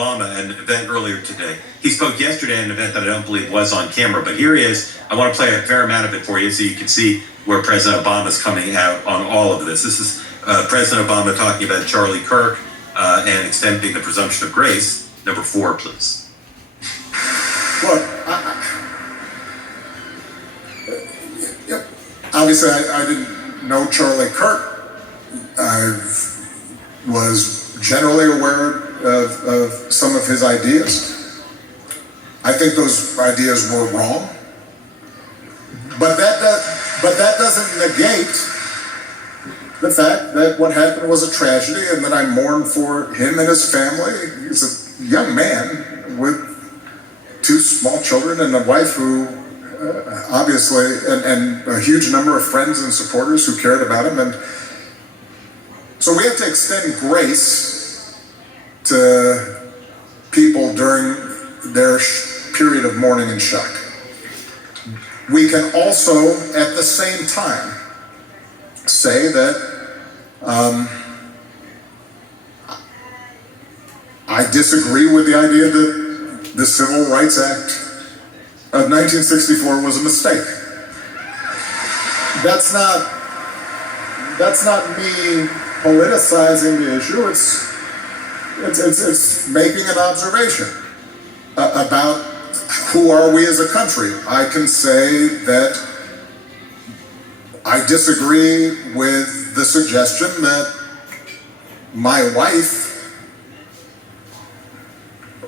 Obama at an event earlier today. He spoke yesterday at an event that I don't believe was on camera, but here he is. I want to play a fair amount of it for you so you can see where President Obama is coming out on all of this. This is President Obama talking about Charlie Kirk and extending the presumption of grace. Number 4, please. Look, obviously I didn't know Charlie Kirk. I was generally aware of some of his ideas. I think those ideas were wrong. But that doesn't negate the fact that what happened was a tragedy and that I mourn for him and his family. He's a young man with 2 small children and a wife who obviously, and a huge number of friends and supporters who cared about him. And so we have to extend grace to people during their period of mourning and shock. We can also, at the same time, say that I disagree with the idea that the Civil Rights Act of 1964 was a mistake. That's not me politicizing the issue. It's making an observation about who are we as a country. I can say that I disagree with the suggestion that my wife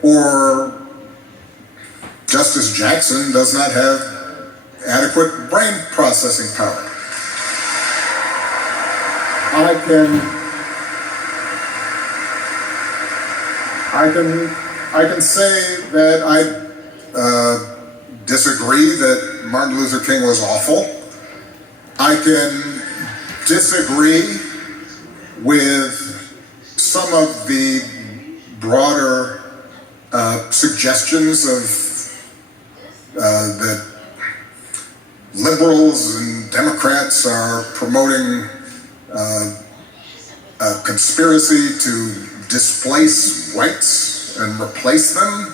or Justice Jackson does not have adequate brain processing power. I can say that I disagree that Martin Luther King was awful. I can disagree with some of the broader suggestions of that liberals and Democrats are promoting a conspiracy to displace whites and replace them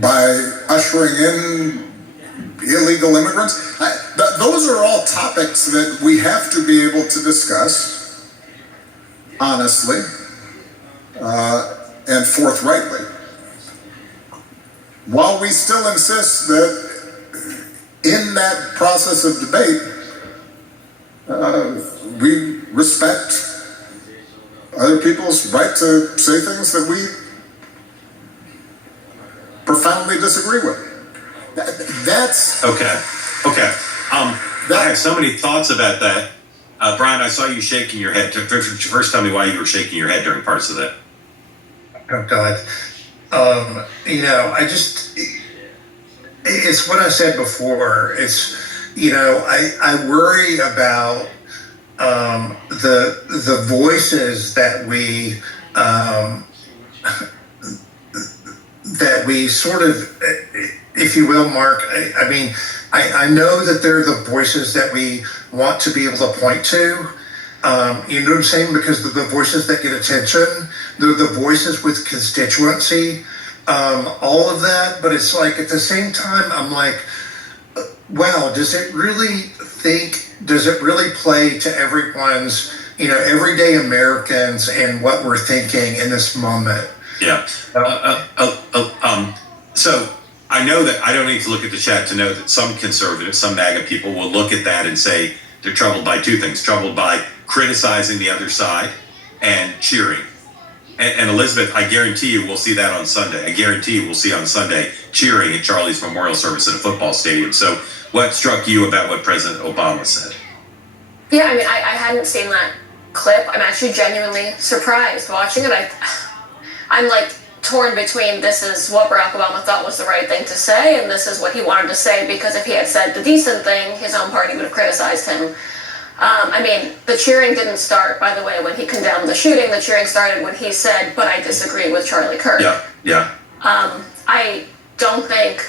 by ushering in illegal immigrants. Those are all topics that we have to be able to discuss honestly and forthrightly, while we still insist that in that process of debate, we respect other people's right to say things that we profoundly disagree with. That's okay. I have so many thoughts about that. Brian, I saw you shaking your head. First, tell me why you were shaking your head during parts of that. Oh God. It's what I said before. It's, I worry about the voices that we sort of, if you will, Mark. I know that they're the voices that we want to be able to point to. You know what I'm saying? Because they're the voices that get attention. They're the voices with constituency. All of that. But it's like, at the same time, I'm like, wow, does it really play to everyone's, everyday Americans and what we're thinking in this moment? Yeah. So I know that I don't need to look at the chat to know that some conservatives, some MAGA people will look at that and say they're troubled by 2 things. Troubled by criticizing the other side and cheering. And Elizabeth, I guarantee you we'll see that on Sunday. I guarantee you we'll see on Sunday cheering at Charlie's memorial service at a football stadium. So what struck you about what President Obama said? Yeah, I hadn't seen that clip. I'm actually genuinely surprised watching it. I'm like torn between this is what Barack Obama thought was the right thing to say and this is what he wanted to say, because if he had said the decent thing, his own party would have criticized him. The cheering didn't start, by the way, when he condemned the shooting. The cheering started when he said, but I disagree with Charlie Kirk. Yeah. I don't think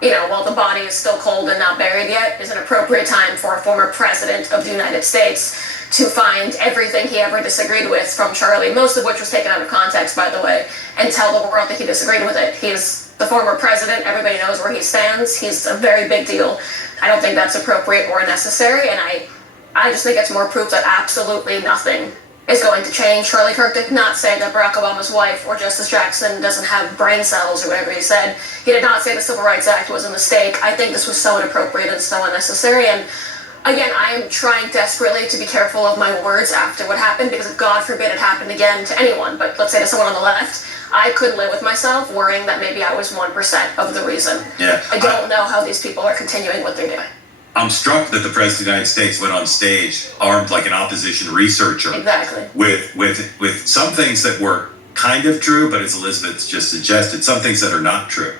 while the body is still cold and not buried yet, is an appropriate time for a former president of the United States to find everything he ever disagreed with from Charlie, most of which was taken out of context, by the way, and tell the world that he disagreed with it. He's the former president. Everybody knows where he stands. He's a very big deal. I don't think that's appropriate or necessary, and I just think it's more proof that absolutely nothing is going to change. Charlie Kirk did not say that Barack Obama's wife or Justice Jackson doesn't have brain cells or whatever he said. He did not say the Civil Rights Act was a mistake. I think this was so inappropriate and so unnecessary. And again, I am trying desperately to be careful of my words after what happened, because if God forbid it happened again to anyone, but let's say to someone on the left, I couldn't live with myself worrying that maybe I was 1% of the reason. Yeah, I don't know how these people are continuing what they're doing. I'm struck that the President of the United States went on stage armed like an opposition researcher. Exactly. With some things that were kind of true, but as Elizabeth just suggested, some things that are not true.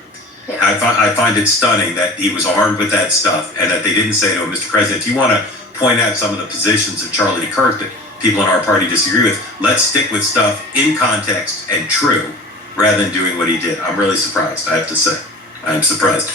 Yeah. I find it stunning that he was armed with that stuff and that they didn't say to him, Mr. President, if you want to point out some of the positions of Charlie Kirk that people in our party disagree with, let's stick with stuff in context and true rather than doing what he did. I'm really surprised, I have to say. I'm surprised.